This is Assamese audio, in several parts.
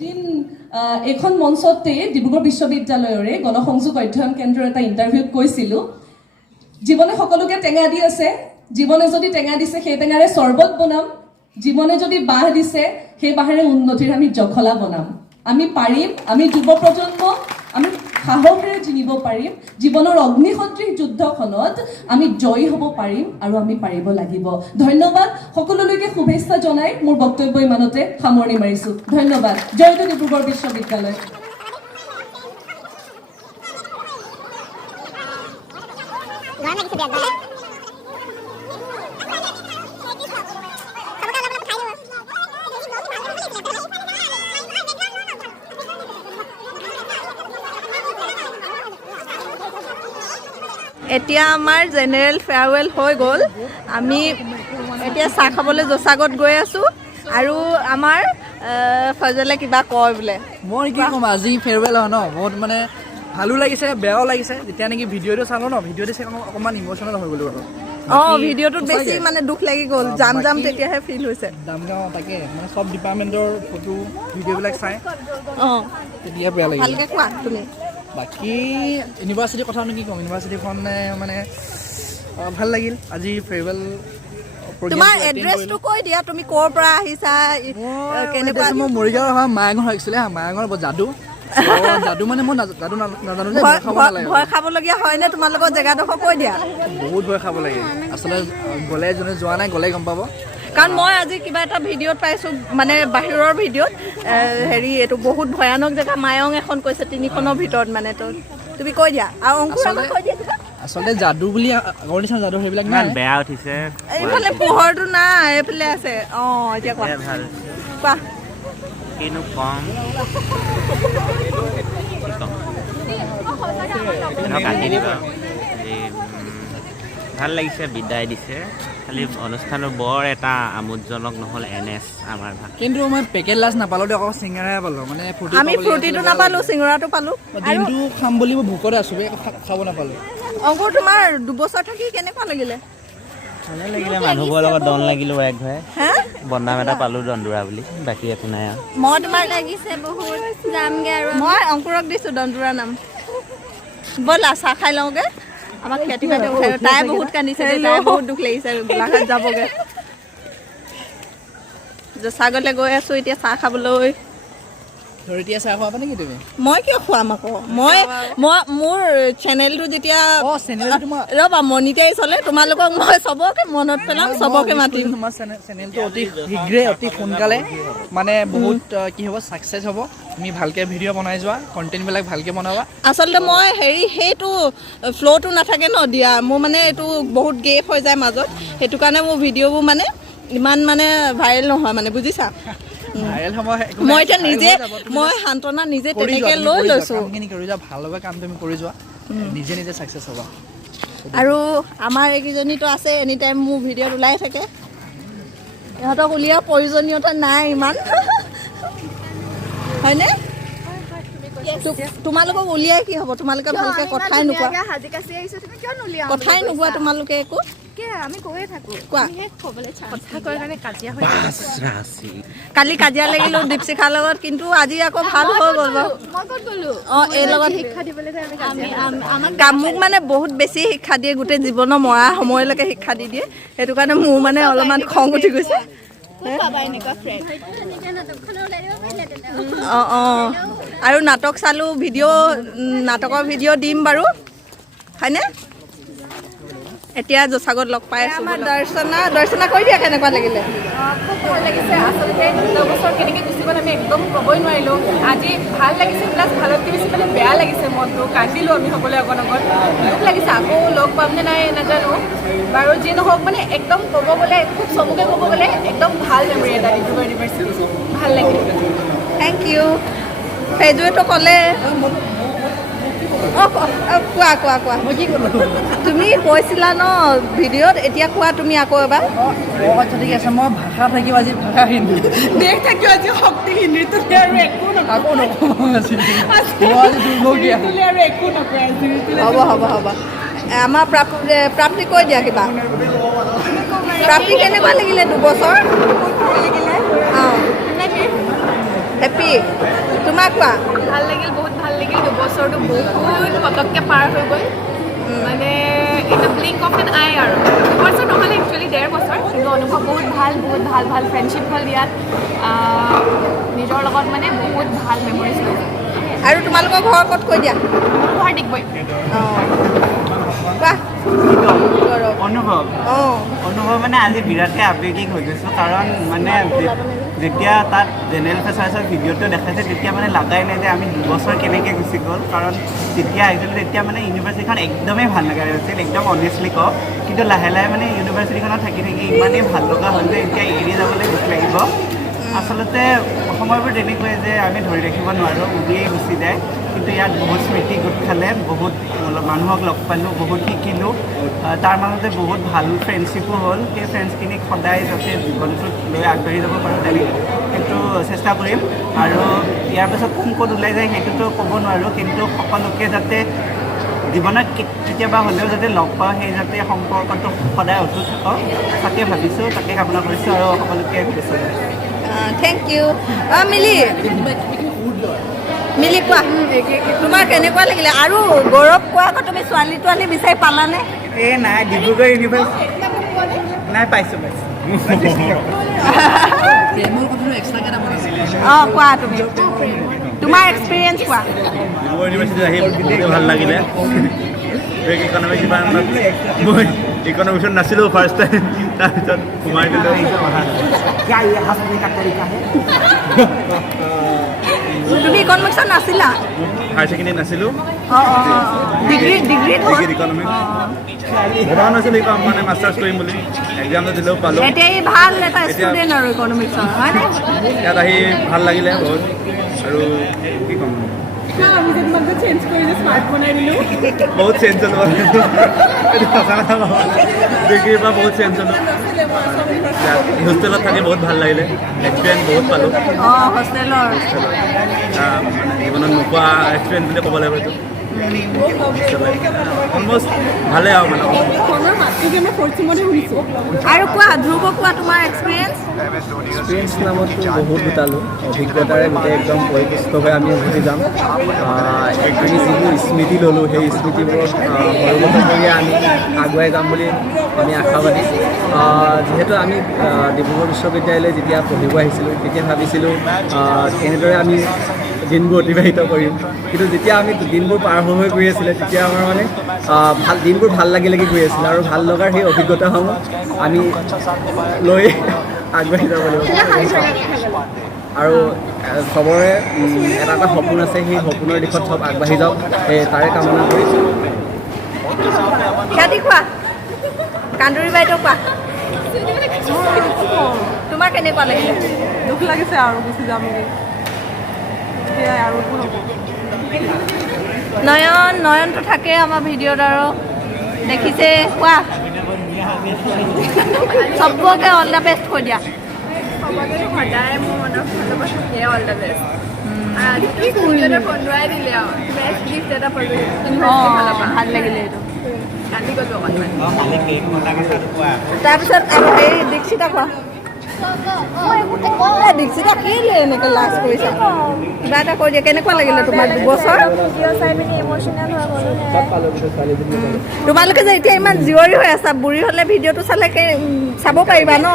এদিন এখন মঞ্চতে ডিব্ৰুগড় বিশ্ববিদ্যালয়ৰে গণসংযোগ অধ্যয়ন কেন্দ্ৰৰ এটা ইণ্টাৰভিউত কৈছিলোঁ জীৱনে সকলোকে টেঙা দি আছে জীৱনে যদি টেঙা দিছে সেই টেঙাৰে চৰবত বনাম জীৱনে যদি বাঁহ দিছে সেই বাঁহেৰে উন্নতিৰ আমি জখলা বনাম আমি পাৰিম আমি যুৱ প্ৰজন্ম আমি সাহসেৰে জিনিব পাৰিম জীৱনৰ অগ্নিসদৃশ যুদ্ধখনত আমি জয়ী হ'ব পাৰিম আৰু আমি পাৰিব লাগিব ধন্যবাদ সকলোলৈকে শুভেচ্ছা জনাই মোৰ বক্তব্য ইমানতে সামৰণি মাৰিছোঁ ধন্যবাদ জয় ডিব্ৰুগড় বিশ্ববিদ্যালয় এতিয়া আমাৰ জেনেৰেল ফেয়াৰৱেল হৈ গ'ল আমি এতিয়া চাহ খাবলৈ জোচাগত গৈ আছোঁ আৰু আমাৰ ফজলে কিবা কয় বোলে মই কি ক'ম আজি ফেয়াৰৱেল হয় ন বহুত মানে ভালো লাগিছে বেয়াও লাগিছে যেতিয়া নেকি ভিডিঅ'টো চালোঁ ন ভিডিঅ'টো চাই অকণমান ইম'চনেল হৈ গ'লোঁ আৰু ভিডিঅ'টোত বেছি মানে দুখ লাগি গ'ল জাম তেতিয়াহে ফিল হৈছে তাকে মানে চব ডিপাৰ্টমেণ্টৰ ফটো ভিডিঅ'বিলাক চাই তেতিয়া বেয়া লাগিল ভালকৈ কোৱা তুমি বাকী ইউনিভাৰ্চিটিৰ কথানো কি ক'ম ইউনিভাৰ্চিটিখন মানে ভাল লাগিল আজি ফেয়াৰৱেল তোমাৰ এড্ৰেছটো কৈ দিয়া তুমি ক'ৰ পৰা আহিছা কেনেকুৱা মই মৰিগাঁৱৰ অহা মায়াঙৰ একচুৱেলি মায়াঙৰ যাদু যাদু মানে মই যাদু নাজানো যে ভয় খাবলগীয়া হয়নে তোমালোকৰ জেগাডোখৰ কৈ দিয়া বহুত ভয় খাব লাগে আচলতে গ'লে যোনে যোৱা নাই গ'লে গম পাব কাৰণ মই আজি কিবা এটা ভিডিঅ'ত পাইছোঁ মানে বাহিৰৰ ভিডিঅ'ত হেৰি এইটো বহুত ভয়ানক জেগা মায়ং এখন কৈছে তিনিখনৰ ভিতৰত মানে তো তুমি কৈ দিয়া আৰু অংকুৰক কৈ দিয়া আচলতে যাদু বুলি আগৰ নিচিনা যাদু সেইবিলাক ইমান বেয়া উঠিছে এইফালে পোহৰটো নাই এইফালে আছে এতিয়া কোৱা ভাল কোৱা কিনো কম কাটি দিবা ভাল লাগিছে বিদায় দিছে খালি অনুষ্ঠানৰ বৰ এটা আমোদজনক নহ'ল NS আমাৰ ভাল কিন্তু মই পেকেট লাঞ্চ নাপালোঁ দেই অকল চিঙৰাই পালোঁ মানে আমি ফ্ৰুটিটো নাপালোঁ চিঙৰাটো পালোঁ দিনটো খাম বুলি মই ভোকতে আছোঁ খাব নাপালোঁ অংকুৰ তোমাৰ 2 বছৰ থাকি কেনেকুৱা লাগিলে ভালে লাগিলে মানুহবোৰৰ লগত দন লাগিলো এক ঘৰে বনাম এটা পালোঁ দন্দুৰা বুলি বাকী একো নাই আৰু মই তোমাৰ লাগিছে বহুত যামগৈ আৰু মই অংকুৰক দিছোঁ দন্দুৰা নাম ব'লা চাহ খাই লওঁগৈ আমাক খেতি বাতি উঠাই তাই বহুত কান্দিছে তাই বহুত দুখ লাগিছে আৰু গোলাঘাট যাবগৈ জোচাগলৈ গৈ আছোঁ এতিয়া চাহ খাবলৈ ধৰিতিয়া চাহ খোৱাবা নেকি তুমি মই কিয় খুৱাম আকৌ মই মোৰ চেনেলটো যেতিয়া ৰ'বা মনিটাইজ হ'লে তোমালোকক মই চবকে মনত পেলাম চবকে মাতিম তোমাৰ চেনেলটো অতি শীঘ্ৰে অতি সোনকালে মানে বহুত কি হ'ব ছাকচেছ হ'ব তুমি ভালকৈ ভিডিঅ' বনাই যোৱা কণ্টেণ্টবিলাক ভালকৈ বনাবা আচলতে মই সেইটো ফ্ল'টো নাথাকে ন দিয়া মোৰ মানে এইটো বহুত গেপ হৈ যায় মাজত সেইটো কাৰণে মোৰ ভিডিঅ'বোৰ মানে ইমান মানে ভাইৰেল নহয় মানে বুজিছা মই এতিয়া নিজে মই সান্তনা নিজে তেনেকৈ লৈ লৈছোঁ ভাল হ'ব কাম তুমি কৰি যোৱা নিজে নিজে ছাকচেছ হ'বা আৰু আমাৰ এইকেইজনীতো আছে এনি টাইম মোৰ ভিডিঅ'ত ওলাই থাকে ইহঁতক উলিওৱাৰ প্ৰয়োজনীয়তা নাই ইমান হয়নে তোমালোকক উলিয়াই কি হ'ব তোমালোকে ভালকৈ কথাই নোকোৱা তোমালোকে একো কালি কাজিয়া লাগিলো দীপশিখাৰ লগত কিন্তু আজি আকৌ ভাল হৈ গ'ল এই লগত মোক মানে বহুত বেছি শিক্ষা দিয়ে গোটেই জীৱনৰ মৰা সময়লৈকে শিক্ষা দি দিয়ে সেইটো কাৰণে মোৰ মানে অলপমান খং উঠি গৈছে আৰু নাটক চালোঁ নাটকৰ ভিডিঅ' দিম বাৰু হয়নে এতিয়া জোচাগত লগ পাই আছোঁ আমাৰ দৰ্শনা কৈ দিয়া কেনেকুৱা লাগিলে খুব ভাল লাগিছে আচলতে 9 বছৰ কেনেকৈ গুচি গ'ল আমি একদম ক'বই নোৱাৰিলোঁ আজি ভাল লাগিছে প্লাছ ভালতকৈ বেছি মানে বেয়া লাগিছে মনটো কান্দিলোঁ আমি সকলোৱে অকণ দুখ লাগিছে আকৌ লগ পাম নে নাই নাজানো বাৰু যি নহওক মানে একদম ক'ব গ'লে খুব চমুকৈ ক'ব গ'লে একদম ভাল মেমৰি এটা ডিব্ৰুগড় ইউনিভাৰ্চিটি ভাল লাগিলে থেংক ইউ ফেজুৱেটো ক'লে কোৱা তুমি কৈছিলা ন ভিডিঅ'ত এতিয়া কোৱা তুমি আকৌ এবাৰ ঠিক আছে মই ভাষা থাকিব আজি ভাষা হিন্দী দেশ থাকিব আজি শক্তি হিন্দীটো আৰু একো আকৌ নক'ব হ'ব আমাৰ প্ৰাপ্তি কৈ দিয়া কিবা প্ৰাপ্তি কেনেকুৱা লাগিলে 2 বছৰ হেপী তোমাক কোৱা ভাল লাগিল, বহুত ভাল লাগিল। দুবছৰটো বহুত পটককৈ পাৰ হৈ গ'ল, মানে এটা ব্লিংক অফ এন আই আৰু। দুবছৰ নহ'লে একচুৱেলি 1.5 বছৰ, কিন্তু অনুভৱ বহুত ভাল ভাল ফ্ৰেণ্ডশ্বিপ হ'ল ইয়াত। নিজৰ লগত মানে বহুত ভাল মেমৰিজ হ'ল। আৰু তোমালোকৰ ঘৰ ক'ত কৈ দিয়া ঘৰ ডিগবৈ। কোৱা অনুভৱ মানে আজি বিৰাটকৈ আৱেগিক হৈ গৈছোঁ, কাৰণ মানে যেতিয়া তাত জেনেৰেল ফেচাৰ্ছৰ ভিডিঅ'টো দেখাইছে তেতিয়া মানে লাগাই নাই যে আমি 2 বছৰ কেনেকৈ গুচি গ'ল, কাৰণ যেতিয়া আহিছিলোঁ তেতিয়া মানে ইউনিভাৰ্চিটিখন একদমেই ভাল লগা হৈছিল, একদম অনেষ্টলি কওঁ। কিন্তু লাহে লাহে মানে ইউনিভাৰ্চিটিখনত থাকি থাকি ইমানেই ভাল লগা হ'ল যে এতিয়া এৰি যাবলৈ দুখ লাগিব। আচলতে সময়বোৰ তেনেকুৱাই যে আমি ধৰি ৰাখিব নোৱাৰোঁ, উলিয়াই গুচি যায়। কিন্তু ইয়াত বহুত স্মৃতি গোট খালে, বহুত মানুহক লগ পালোঁ, বহুত শিকিলোঁ। তাৰ মাজতে বহুত ভাল ফ্ৰেণ্ডশ্বিপো হ'ল। সেই ফ্ৰেণ্ডছখিনিক সদায় যাতে জীৱনটোত লৈ আগবাঢ়ি যাব পাৰোঁ সেইটো চেষ্টা কৰিম। আৰু ইয়াৰ পাছত কোন ক'ত ওলাই যায় সেইটোতো ক'ব নোৱাৰোঁ, কিন্তু সকলোকে যাতে জীৱনত কেতিয়াবা হ'লেও যাতে লগ পাওঁ, সেই যাতে সম্পৰ্কটো সদায় অটুট থাকক তাকে ভাবিছোঁ, তাকে কামনা কৰিছোঁ আৰু সকলোকে শুভেচ্ছা জনাইছোঁ। Thank you. মিলি কোৱা তোমাৰ কেনেকুৱা লাগিলে? আৰু গৌৰৱ কোৱা আকৌ তুমি ছোৱালী তোৱালী বিচাৰি পালানে? এই নাই, ডিব্ৰুগড় ইউনিভাৰ্চিটি নাই, পাইছোঁ অঁ কোৱা তুমি তোমাৰ এক্সপিৰিয়েঞ্চ কোৱা। ডিব্ৰুগড় ইউনিভাৰ্চিটিত আহি বহুতেই ভাল লাগিলে। ইকনমিক্স ডিপাৰ্টমেণ্টত মই ইকনমিক্সত নাছিলোঁ ফাৰ্ষ্ট টাইম, তাৰপিছত সোমাই দিলোঁ। তুমি ইকনমিক্সত নাছিলা? হায়াৰ ছেকেণ্ডেৰী নাছিলোঁ, অঁ ডিগ্ৰীত ডিগ্ৰীত ইকনমিক্স ভবা নাছিলোঁ মানে মাষ্টাৰ্ছ কৰিম বুলি। এক্সামটো দিলেও পালোঁ। এতিয়া এই ভাল এটা ষ্টুডেণ্ট আৰু ইকনমিক্সৰ হয়নে? ইয়াত আহি ভাল লাগিলে বহুত। আৰু কি ক'ম, আমি যে তোমাক চেঞ্জ কৰি যে স্মাৰ্ট বনাই দিলোঁ। বহুত চেঞ্জ হ'লো, ডিগ্ৰীৰ পৰা বহুত চেঞ্জ হ'লোঁ। হোষ্টেলত থাকি বহুত ভাল লাগিলে, এক্সপিৰিয়েঞ্চ বহুত পালোঁ। অঁ হোষ্টেলৰ জীৱনত নোপোৱা এক্সপিৰিয়েঞ্চ বুলি ক'ব লাগিব এইটো। অলমষ্ট ভালেই আৰু মানে ফোনৰ মাতটোকে মই ফৰ্চুমতে শুনিছোঁ। আৰু কোৱা ধ্ৰুৱ কোৱা তোমাৰ এক্সপিৰিয়েঞ্চ। এক্সপিৰিয়েঞ্চ নামততো বহুত গোটালোঁ, অভিজ্ঞতাৰে গোটেই একদম পৰিপুষ্ট হৈ আমি উভতি যাম। আমি যিবোৰ স্মৃতি ল'লোঁ সেই স্মৃতিবোৰক সৰুগত কৰি আমি আগুৱাই যাম বুলি আমি আশাবাদী। যিহেতু আমি ডিব্ৰুগড় বিশ্ববিদ্যালয়লৈ যেতিয়া পঢ়িব আহিছিলোঁ তেতিয়া ভাবিছিলোঁ এনেদৰে আমি দিনবোৰ অতিবাহিত কৰিম, কিন্তু যেতিয়া আমি দিনবোৰ পাৰ হৈ গৈ আছিলে তেতিয়া আমাৰ মানে দিনবোৰ ভাল লাগি গৈ আছিলে, আৰু ভাল লগাৰ সেই অভিজ্ঞতাসমূহ আমি লৈ আগবাঢ়ি যাব লাগিব। আৰু চবৰে এটা এটা সপোন আছে, সেই সপোনৰ দিশত চব আগবাঢ়ি যাওক, তাৰে কামনা কৰি খ্যাতি কোৱা, কান্দুৰী বাইদেউ কোৱা তোমাৰ কেনেকুৱা লাগিলে? দুখ লাগিছে আৰু গুচি যাম বুলি, আৰু নয়নটো থাকে আমাৰ ভিডিঅ'ত আৰু দেখিছে। কোৱা চবকে অল দ্য বেষ্ট কৈ দিয়া। সবকে সদায় মোৰ মনৰ ফালৰ পৰা থাকে অল দ্য বেষ্ট। আজিতো ভিডিঅ'তে বন্ধুৱাই দিলে আৰু বেষ্ট গিফ্ট এটা ভাল লাগিলে এইটো। কান্দি গ'লো অকণমান। তাৰপিছত এই দীক্ষিতা কোৱা। দীক্ষিতা কেলে এনেকৈ লাজ কৰিছা? কিবা এটা কৈ দিয়া, কেনেকুৱা লাগিলে তোমাৰ 2 বছৰ? তোমালোকে যে এতিয়া ইমান জীয়ৰী হৈ আছা, বুঢ়ী হ'লে ভিডিঅ'টো চালে চাব পাৰিবা ন?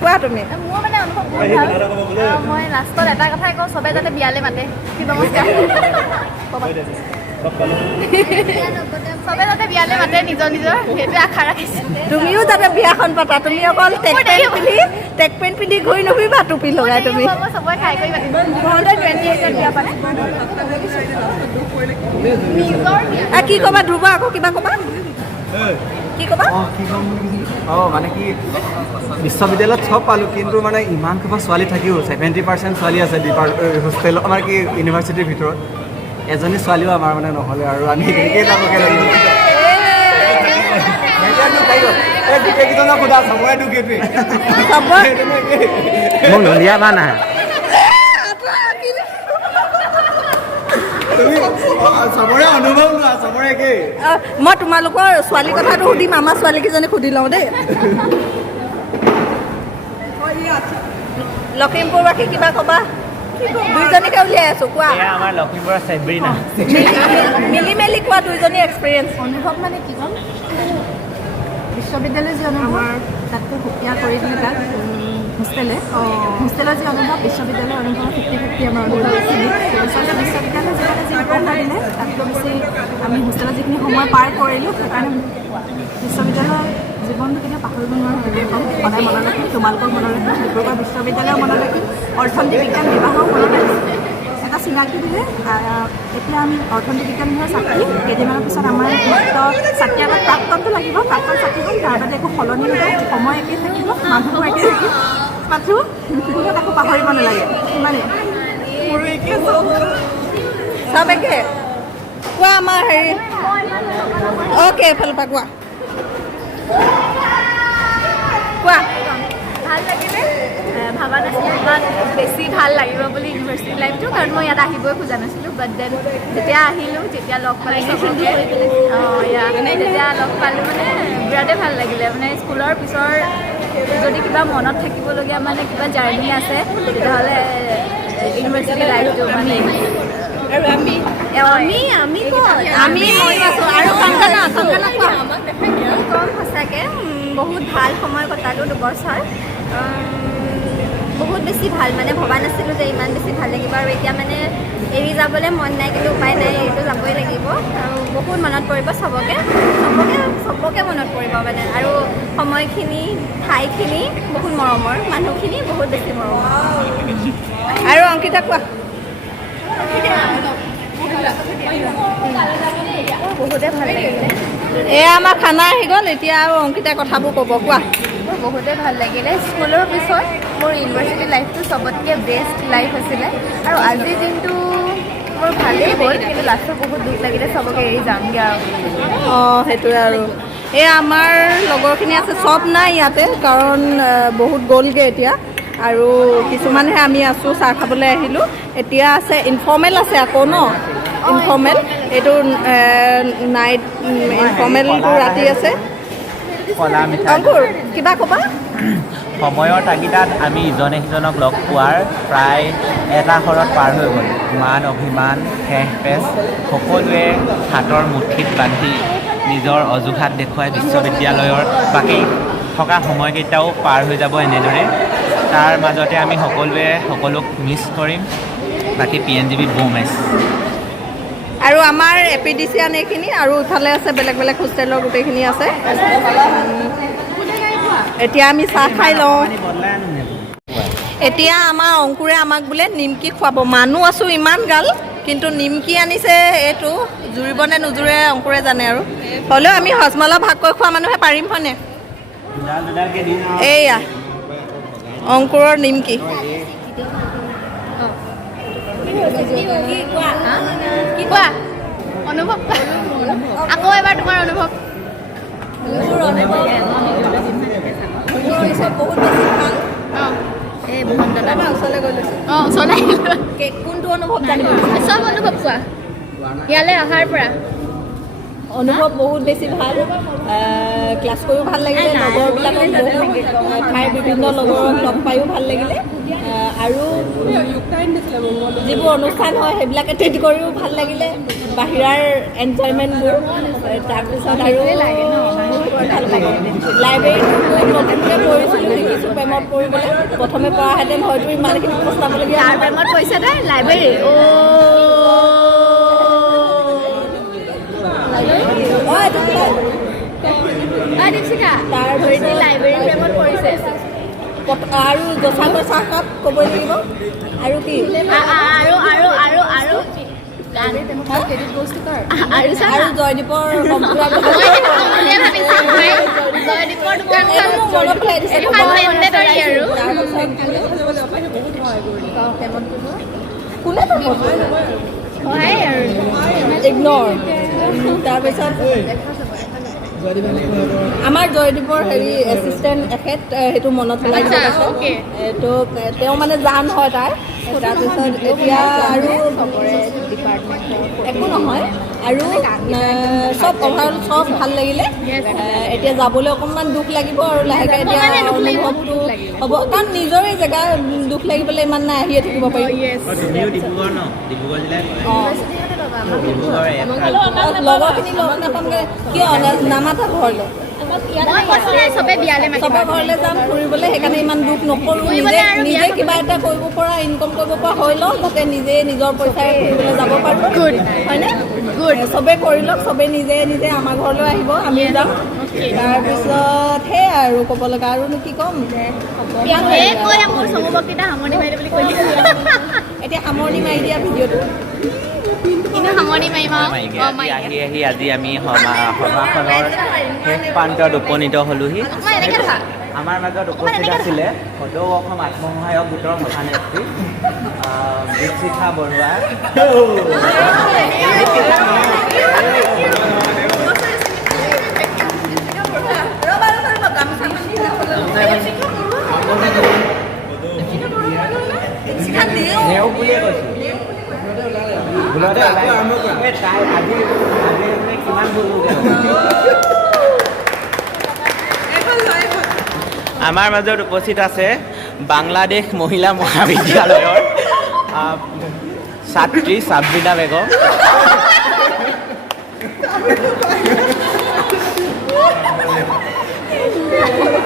কোৱা তুমি। মোৰ মানে অনুভৱ বহুত ভাল। মই লাষ্টত এটা কথাই কওঁ, চবে যাতে বিয়ালৈ মাতে। নমস্কাৰ। চবে যাতে বিয়ালৈ মাতে নিজৰ সেইটোৱে আশা ৰাখিছোঁ। তুমিও যাতে বিয়াখন পাতা, তুমি অকল টেক পেণ্ট পিন্ধি ঘূৰি নুফুৰিবা টুপি লগাই তুমি। মই চবৰে খাই কৰি মাতিম। 28ত বিয়া পাতে। কি ক'বা ধ্ৰুৱ? আকৌ কিবা ক'বা? কি ক'বা? মানে কি বিশ্ববিদ্যালয়ত চব পালোঁ, কিন্তু মানে ইমান সোপা ছোৱালী থাকিও 70% ছোৱালী আছে হোষ্টেলত, আমাৰ কি ইউনিভাৰ্চিটিৰ ভিতৰত এজনী ছোৱালীও আমাৰ মানে নহ'লে, আৰু আমি তেনেকেই যাবগৈ লাগিব। গোটেইকেইজনক সোধা, চবৰে দুখ এইটোৱে। মোক নলিয়াবা না। তুমি চবৰে অনুভৱ লোৱা, চবৰে একেই। মই তোমালোকৰ ছোৱালীৰ কথাটো সুধিম, আমাৰ ছোৱালীকেইজনীক সুধি লওঁ দেই। লখিমপুৰবাসী কিবা ক'বা? দুইজনীকে উলিয়াই আছোঁ কোৱা এয়া আমাৰ লখিমপুৰৰ চেব্ৰিনা মিলি মেলি কোৱা দুইজনী এক্সপিৰিয়েঞ্চ অনুভৱ মানে কি ক'ম বিশ্ববিদ্যালয় যি অনুভৱ তাতকৈ সুকীয়া কৰি দিলে তাত হোষ্টেলৰ যি অনুভৱ বিশ্ববিদ্যালয়ৰ অনুভৱ 50-50 আমাৰ অনুভৱ আছিলে আচলতে বিশ্ববিদ্যালয় জীৱনে যি উপহাৰ দিলে তাতকৈ বেছি আমি হোষ্টেলত যিখিনি সময় পাৰ কৰিলোঁ সেইকাৰণে বিশ্ববিদ্যালয়ৰ জীৱনটো কেতিয়াও পাহৰিব নোৱাৰোঁ সেইবোৰ ক'ম সদায় মনত ৰাখিম তোমালোকৰ মনত ৰাখিম ডিব্ৰুগড় বিশ্ববিদ্যালয়ৰ মনত ৰাখিম অৰ্থনীতি বিজ্ঞান বিভাগৰ মনত ৰাখিম এটা চিনাকি দিলে এতিয়া আমি অৰ্থনীতি বিজ্ঞান বিভাগৰ ছাত্ৰী কেইদিনমানৰ পিছত আমাৰ মাত্ৰ ছাত্ৰী আগত প্ৰাক্তনটো লাগিব প্ৰাক্তন ছাত্ৰী হ'ল তাৰ বাদে একো সলনি নহয় সময় একেই থাকিব মানুহবোৰ একেই থাকিব মাথো তাকো পাহৰিব নালাগে ইমানেই চব একে কোৱা আমাৰ হেৰি অ'কে এইফালৰ পৰা কোৱা কোৱা ভাল লাগিলে ভাবা নাছিলোঁ বাট বেছি ভাল লাগিব বুলি ইউনিভাৰ্চিটি লাইফটো কাৰণ মই ইয়াত আহিবই খোজা নাছিলোঁ বাট দেন যেতিয়া আহিলোঁ তেতিয়া লগ পালোঁ যেতিয়া লগ পালোঁ মানে বিৰাটেই ভাল লাগিলে মানে স্কুলৰ পিছৰ যদি কিবা মনত থাকিবলগীয়া মানে কিবা জাৰ্ণি আছে তেতিয়াহ'লে ইউনিভাৰ্চিটি লাইফটো মানে আৰু আমি মই আছোঁ আৰু ক'ম সঁচাকৈ বহুত ভাল সময় কটালোঁ দুবছৰ বহুত বেছি ভাল মানে ভবা নাছিলোঁ যে ইমান বেছি ভাল লাগিব আৰু এতিয়া মানে এৰি যাবলৈ মন নাই কিন্তু উপায় নাই এৰিটো যাবই লাগিব আৰু বহুত মনত পৰিব চবকে মনত পৰিব মানে আৰু সময়খিনি ঠাইখিনি বহুত মৰমৰ মানুহখিনি বহুত বেছি মৰমৰ আৰু অংকিতা কোৱা বহুতে ভাল লাগিলে এয়া আমাৰ খানা আহি গ'ল এতিয়া আৰু অংকিতাই কথাবোৰ ক'ব কোৱা মোৰ বহুতেই ভাল লাগিলে স্কুলৰ পিছত মোৰ ইউনিভাৰ্চিটি লাইফটো চবতকৈ বেষ্ট লাইফ আছিলে আৰু আজিৰ দিনটো মোৰ ভালেই হ'ল কিন্তু লাষ্টত বহুত দুখ লাগিলে চবকে এৰি যামগৈ আৰু অঁ সেইটোৱে আৰু এই আমাৰ লগৰখিনি আছে চব নাই ইয়াতে কাৰণ বহুত গ'লগৈ এতিয়া আৰু কিছুমানহে আমি আছোঁ চাহ খাবলৈ আহিলোঁ এতিয়া আছে ইনফৰ্মেল আছে আকৌ ন ইনফৰ্মেল এইটো নাইট ইনফৰ্মেলটো ৰাতি আছে কলা মিঠাই অংকুৰ কিবা ক'বা সময়ৰ তাগিদাত আমি ইজনে সিজনক লগ পোৱাৰ প্ৰায় এটা শৰত পাৰ হৈ গ'ল মান অভিমান শেষ পেচ সকলোৱে হাতৰ মুঠিত বান্ধি নিজৰ অজুহাত দেখুৱাই বিশ্ববিদ্যালয়ৰ বাকী থকা সময়কেইটাও পাৰ হৈ যাব এনেদৰে তাৰ মাজতে আমি সকলোক মিছ কৰিম বাকী PNGB বুমেছ আৰু আমাৰ এপিডিচিয়ান এইখিনি আৰু ইফালে আছে বেলেগ বেলেগ হোষ্টেলৰ গোটেইখিনি আছে এতিয়া আমি চাহ খাই লওঁ এতিয়া আমাৰ অংকুৰে আমাক বোলে নিমকি খুৱাব মানুহ আছোঁ ইমান গাল কিন্তু নিমকি আনিছে এইটো জুৰিব নে নুজুৰে অংকুৰে জানে আৰু হ'লেও আমি হজমলা ভাগ কৰি খোৱা মানুহে পাৰিম হয়নে এইয়া অংকুৰৰ নিমকি কি কোৱা অনুভৱ আকৌ এবাৰ তোমাৰ অনুভৱ কোনটো অনুভৱ জানিব চব অনুভৱ কোৱা ইয়ালৈ অহাৰ পৰা অনুভৱ বহুত বেছি ভাল ক্লাছ কৰিও ভাল লাগিলে লগৰবিলাকক ঠাইৰ বিভিন্ন লগৰক লগ পায়ো ভাল লাগিলে আৰু যিবোৰ অনুষ্ঠান হয় সেইবিলাক এটেণ্ড কৰিও ভাল লাগিলে বাহিৰাৰ এনজয়মেণ্টবোৰ তাৰপিছত আৰু ভাল লাগে লাইব্ৰেৰীটো নতুনকৈ পঢ়িছিলোঁ শিকিছোঁ প্ৰেমত পঢ়িবলৈ প্ৰথমে পঢ়াহেঁতেন হয়তো ইমানখিনি প্ৰস্তাৱলগীয়া তাৰ প্ৰেমত কৈছে দে লাইব্ৰেৰী দীপশিখা তাৰ ধৰি লাইব্ৰেৰী প্ৰেমত পৰিছে আৰু জচাকৈ চাহকাপ ক'বই লাগিব আৰু কি আৰু জয়দীপৰ ইগনৰ তাৰপিছত আমাৰ জয়দীপৰ হেৰি এছিষ্টেণ্ট এখেত সেইটো মনত পেলাই দিব পাইছে এইটো তেওঁ মানে জান হয় তাৰ তাৰপিছত এতিয়া আৰু একো নহয় আৰু চব অভাৰঅল চব ভাল লাগিলে এতিয়া যাবলৈ অকণমান দুখ লাগিব আৰু লাহেকৈ এতিয়া অনুভৱটো হ'ব কাৰণ নিজৰে জেগা দুখ লাগিবলৈ ইমান নাই আহিয়ে থাকিব পাৰিম ডিব্ৰুগড় ন ডিব্ৰুগড় জিলাত লগৰখিনি লগ নাপামগৈ কিয় নামাতা ঘৰলৈ চবে বিয়ালে চবে ঘৰলৈ যাম ফুৰিবলৈ সেইকাৰণে ইমান দুখ নকৰোঁ নিজে কিবা এটা কৰিব পৰা ইনকম কৰিব পৰা হৈ লওক যাতে নিজে নিজৰ পইচাৰে ফুৰিবলৈ যাব পাৰোঁ হয়নে চবেই কৰি লওক চবেই নিজে নিজে আমাৰ ঘৰলৈ আহিব আমি যাম তাৰপিছত সেয়াই আৰু ক'ব লগা আৰুনো কি ক'ম এতিয়া সামৰণি মাৰি দিয়া ভিডিঅ'টো আহি আজি আমি সভাখনৰ শেষ প্ৰান্তত উপনীত হ'লোহি আমাৰ মাজত উপস্থিত আছিলে সদৌ অসম আত্মসহায়ক গোটৰ সভানেত্ৰী দীপশিখা বৰুৱা নেও বুলিয়ে কৈছোঁ আমাৰ মাজত উপস্থিত আছে বাংলাদেশ মহিলা মহাবিদ্যালয়ৰ ছাত্ৰী সাবৰিনা বেগম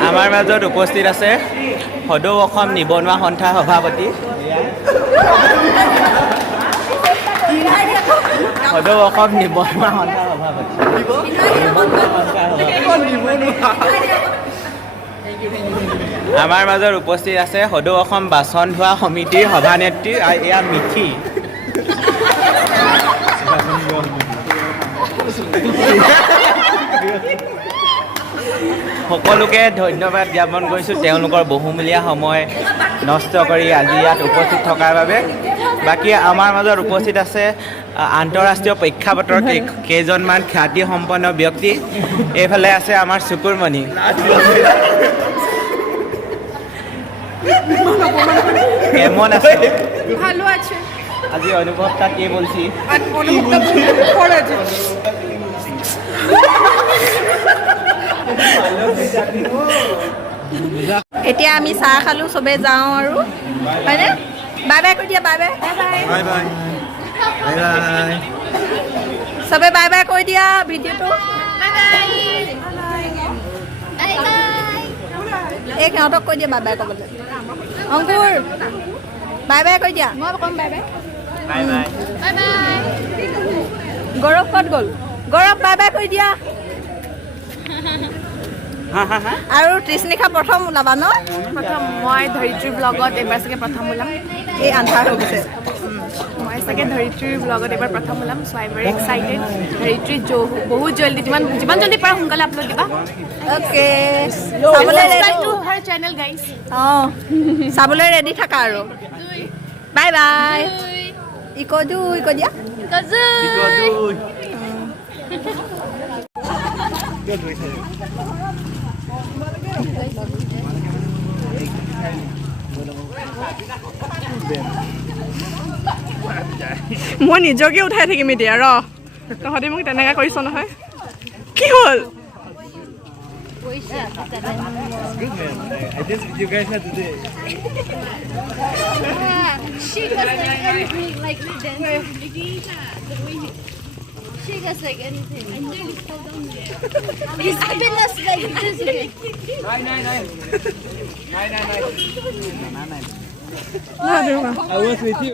আমাৰ মাজত উপস্থিত আছে সদৌ অসম নিবনুৱা সন্থাৰ সভাপতি সদৌ অসম নিবনুৱা সন্থাৰ সভাপতি আমাৰ মাজত উপস্থিত আছে সদৌ অসম বাচন ধোৱা সমিতিৰ সভানেত্ৰী এয়া মিঠি সকলোকে ধন্যবাদ জ্ঞাপন কৰিছোঁ তেওঁলোকৰ বহুমূলীয়া সময় নষ্ট কৰি আজি ইয়াত উপস্থিত থকাৰ বাবে বাকী আমাৰ মাজত উপস্থিত আছে আন্তঃৰাষ্ট্ৰীয় প্ৰেক্ষাপটৰ কেইজনমান খ্যাতিসম্পন্ন ব্যক্তি এইফালে আছে আমাৰ চুকুৰমণি কেমন আছে ভালো আছে আজি অনুভবটা কে বলছি এতিয়া আমি চাহ খালোঁ চবেই যাওঁ আৰু হয়নে বাই বাই কৈ দিয়া বাই বাই চবে বাই বাই কৈ দিয়া ভিডিঅ'টো এই সিহঁতক কৈ দিয়া বাই বাই ক'বলৈ অংকুৰ বাই বাই কৈ দিয়া গৌৰৱ ক'ত গ'ল গৌৰৱ বাই বাই কৈ দিয়া আৰু তৃষ্ণিকা প্ৰথম ওলাবা ন প্ৰথম মই ধৰিত্ৰী ব্লগত এইবাৰ চাগে প্ৰথম ওলাম এই আন্ধাৰ হৈ গৈছে মই চাগে ধৰিত্ৰীৰ ব্লগত এইবাৰ প্ৰথম ওলাম চ' আই এম ভেৰি এক্সাইটেড ধৰিত্ৰী বহুত জল্দি যিমান জল্দি পাৰা সোনকালে আপলোড দিবা অ'কে চাবলৈ টু হাৰ চেনেল গাইজ অঁ চাবলৈ ৰেডি থাকা আৰু বাই বাই ইক' দিয়া মই নিজকে উঠাই থাকিম এতিয়া ৰ তহঁতি মোক তেনেকৈ কৰিছ নহয় কি হ'ল Shake us like anything. I nearly fell down there. He's spin us like this way. I was with you.